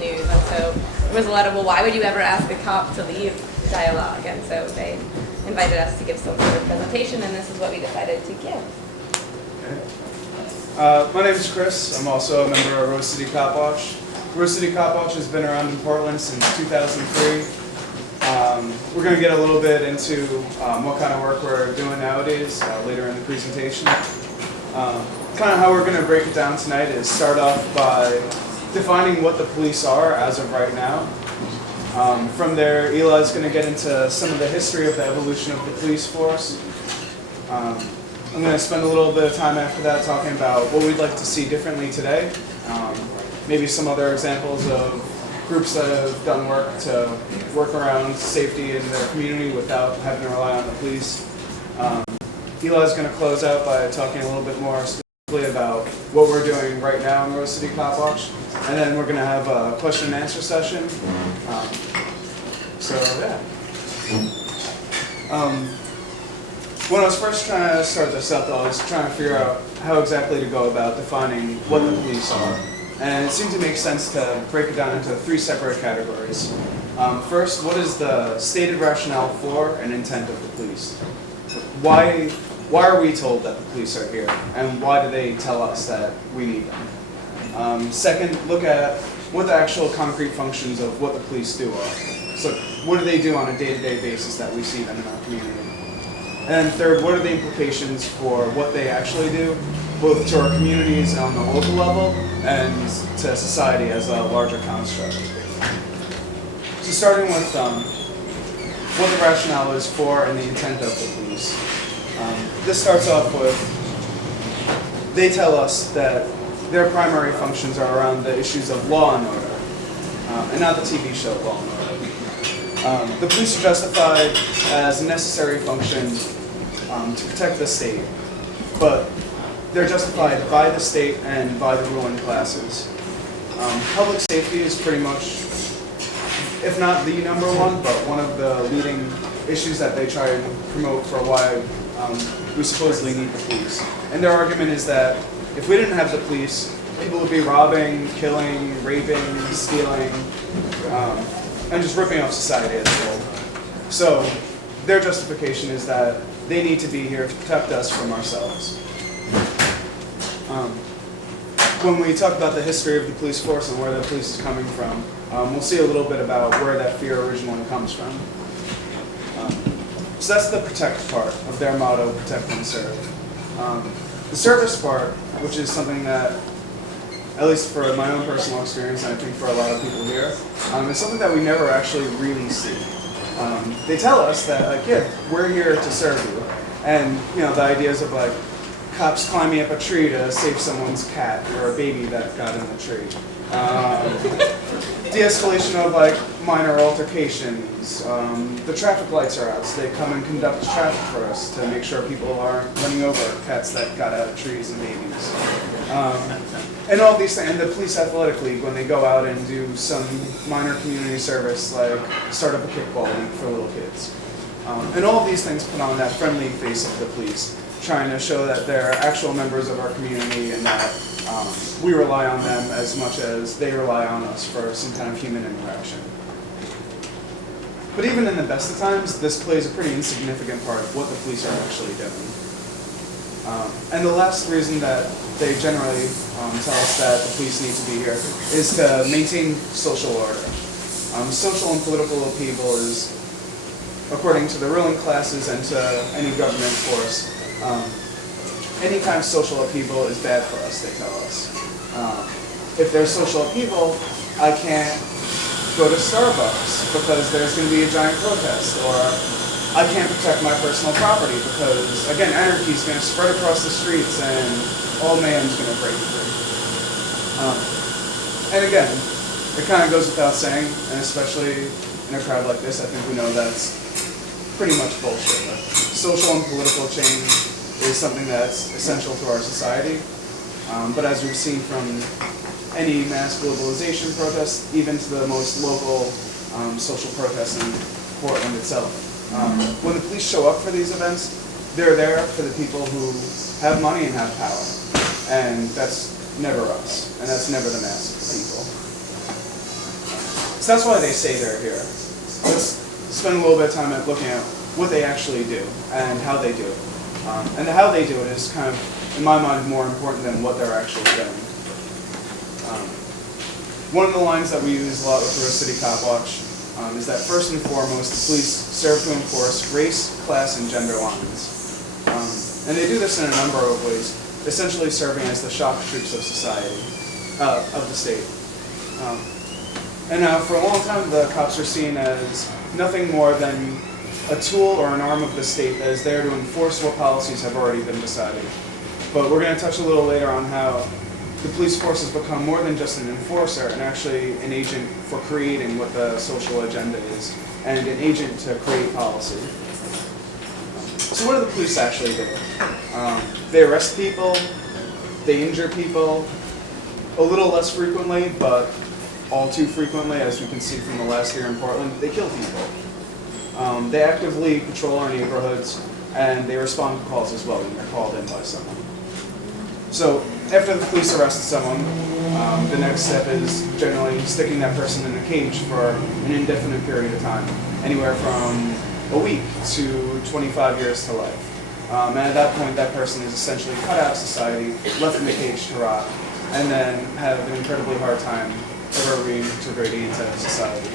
news. And so there was a lot of, well, why would you ever ask a cop to leave dialogue? And so they invited us to give some sort of presentation, and this is what we decided to give. Okay. My name is Chris. I'm also a member of City Copwatch. City Copwatch has been around in Portland since 2003. We're going to get a little bit into what kind of work we're doing nowadays later in the presentation. Kind of how we're going to break it down tonight is start off by defining what the police are as of right now. From there, Eli's going to get into some of the history of the evolution of the police force. I'm going to spend a little bit of time after that talking about what we'd like to see differently today. Maybe some other examples of groups that have done work to work around safety in their community without having to rely on the police. Eli's going to close out by talking a little bit more specifically about what we're doing right now in Rose City Copwatch, and then we're going to have a question and answer session. When I was first trying to start this up, I was trying to figure out how exactly to go about defining what the police are. And it seemed to make sense to break it down into 3 separate categories. First, what is the stated rationale for and intent of the police? Why are we told that the police are here, and why do they tell us that we need them? Second, look at what the actual concrete functions of what the police do are. So what do they do on a day-to-day basis that we see them in our community? And third, what are the implications for what they actually do, both to our communities on the local level and to society as a larger construct? So starting with what the rationale is for and the intent of the police. This starts off with, they tell us that their primary functions are around the issues of law and order, and not the TV show Law and Order. The police are justified as a necessary function to protect the state, but they're justified by the state and by the ruling classes. Public safety is pretty much, if not the number one, but one of the leading issues that they try and promote for why we supposedly need the police. And their argument is that if we didn't have the police, people would be robbing, killing, raping, stealing, and just ripping off society as a whole. So their justification is that they need to be here to protect us from ourselves. When we talk about the history of the police force and where the police is coming from, we'll see a little bit about where that fear originally comes from. So that's the protect part of their motto, protect and serve. The service part, which is something that, at least for my own personal experience, and I think for a lot of people here, is something that we never actually really see. They tell us that, like, yeah, we're here to serve you. And, you know, the ideas of, like, cops climbing up a tree to save someone's cat or a baby that got in the tree. De-escalation of, like, minor altercations. The traffic lights are out, so they come and conduct traffic for us to make sure people aren't running over cats that got out of trees and babies. And all these things, and the police athletic league, when they go out and do some minor community service, like start up a kickball league for little kids. And all of these things put on that friendly face of the police, trying to show that they're actual members of our community and that we rely on them as much as they rely on us for some kind of human interaction. But even in the best of times, this plays a pretty insignificant part of what the police are actually doing. And the last reason that they generally tell us that the police need to be here is to maintain social order. Social and political upheaval is, according to the ruling classes and to any government force, any kind of social upheaval is bad for us, they tell us. If there's social upheaval, I can't go to Starbucks because there's going to be a giant protest, or I can't protect my personal property because, again, anarchy is going to spread across the streets and all mayhem's going to break through. And again, it kind of goes without saying, and especially in a crowd like this, I think we know that's pretty much bullshit. Like, social and political change is something that's essential to our society, but as we've seen from any mass globalization protests, even to the most local social protests in Portland itself, when the police show up for these events, they're there for the people who have money and have power. And that's never us. And that's never the masses of people. So that's why they say they're here. Let's spend a little bit of time at looking at what they actually do and how they do it. And the how they do it is kind of, in my mind, more important than what they're actually doing. One of the lines that we use a lot with the City Copwatch is that first and foremost, the police serve to enforce race, class, and gender lines. And they do this in a number of ways, essentially serving as the shock troops of society, of the state. And now, for a long time, the cops are seen as nothing more than a tool or an arm of the state that is there to enforce what policies have already been decided. But we're going to touch a little later on how the police force has become more than just an enforcer and actually an agent for creating what the social agenda is, and an agent to create policy. So what do the police actually do? They arrest people, they injure people, a little less frequently, but all too frequently, as we can see from the last year in Portland, they kill people. They actively patrol our neighborhoods, and they respond to calls as well when they're called in by someone. So after the police arrest someone, the next step is generally sticking that person in a cage for an indefinite period of time, anywhere from a week to 25 years to life. And at that point, that person is essentially cut out of society, left in the cage to rot, and then have an incredibly hard time ever reintegrating into society.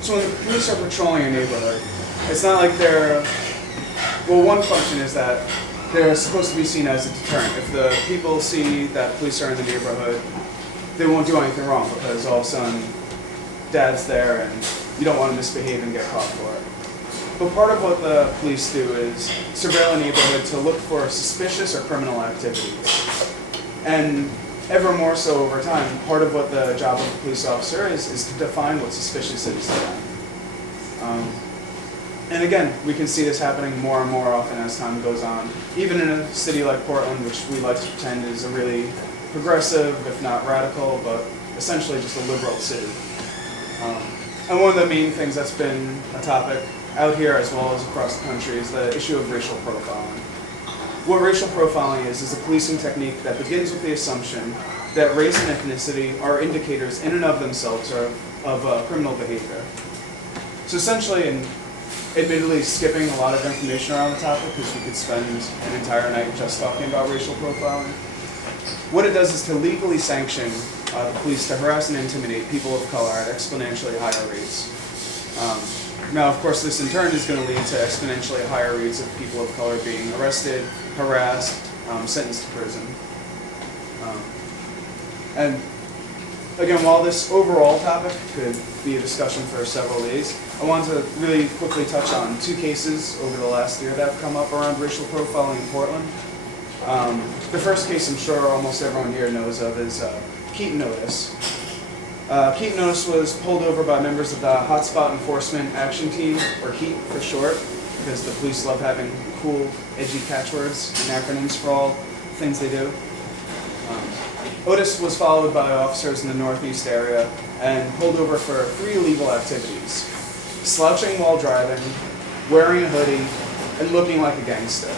So when the police are patrolling a neighborhood, it's not like they're, well, one function is that they're supposed to be seen as a deterrent. If the people see that police are in the neighborhood, they won't do anything wrong because all of a sudden dad's there and you don't want to misbehave and get caught for it. But part of what the police do is surveil a neighborhood to look for suspicious or criminal activity. And ever more so over time, part of what the job of a police officer is to define what suspicious is to them. And again, we can see this happening more and more often as time goes on. Even in a city like Portland, which we like to pretend is a really progressive, if not radical, but essentially just a liberal city. And one of the main things that's been a topic out here as well as across the country is the issue of racial profiling. What racial profiling is a policing technique that begins with the assumption that race and ethnicity are indicators in and of themselves of criminal behavior. So essentially, and admittedly skipping a lot of information around the topic because we could spend an entire night just talking about racial profiling, what it does is to legally sanction the police to harass and intimidate people of color at exponentially higher rates. Now, of course, this in turn is going to lead to exponentially higher rates of people of color being arrested, harassed, sentenced to prison. And again, while this overall topic could be a discussion for several days, I wanted to really quickly touch on two cases over the last year that have come up around racial profiling in Portland. The first case I'm sure almost everyone here knows of is Keaton Otis. Keaton Otis was pulled over by members of the Hotspot Enforcement Action Team, or HEAT for short, because the police love having cool, edgy catchwords and acronyms for all things they do. Otis was followed by officers in the Northeast area and pulled over for 3 illegal activities: slouching while driving, wearing a hoodie, and looking like a gangster.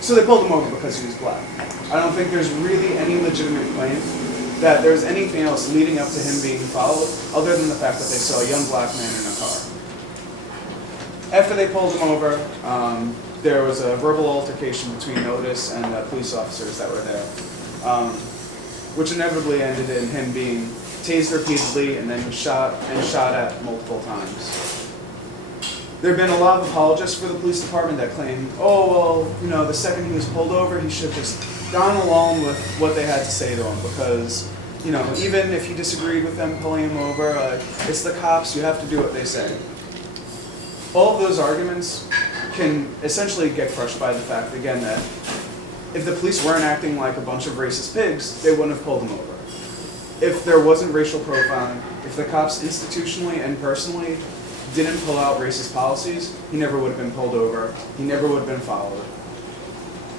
So they pulled him over because he was black. I don't think there's really any legitimate claim that there's anything else leading up to him being followed other than the fact that they saw a young black man in a car. After they pulled him over, there was a verbal altercation between Otis and the police officers that were there, which inevitably ended in him being tased repeatedly and then shot at multiple times. There have been a lot of apologists for the police department that claim, oh, well, the second he was pulled over, he should have just gone along with what they had to say to him because, even if you disagreed with them pulling him over, it's the cops, you have to do what they say. All of those arguments can essentially get crushed by the fact, again, that if the police weren't acting like a bunch of racist pigs, they wouldn't have pulled him over. If there wasn't racial profiling, if the cops institutionally and personally didn't pull out racist policies, he never would have been pulled over, he never would have been followed,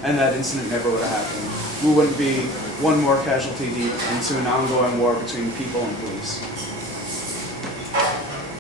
and that incident never would have happened. We wouldn't be one more casualty deep into an ongoing war between people and police.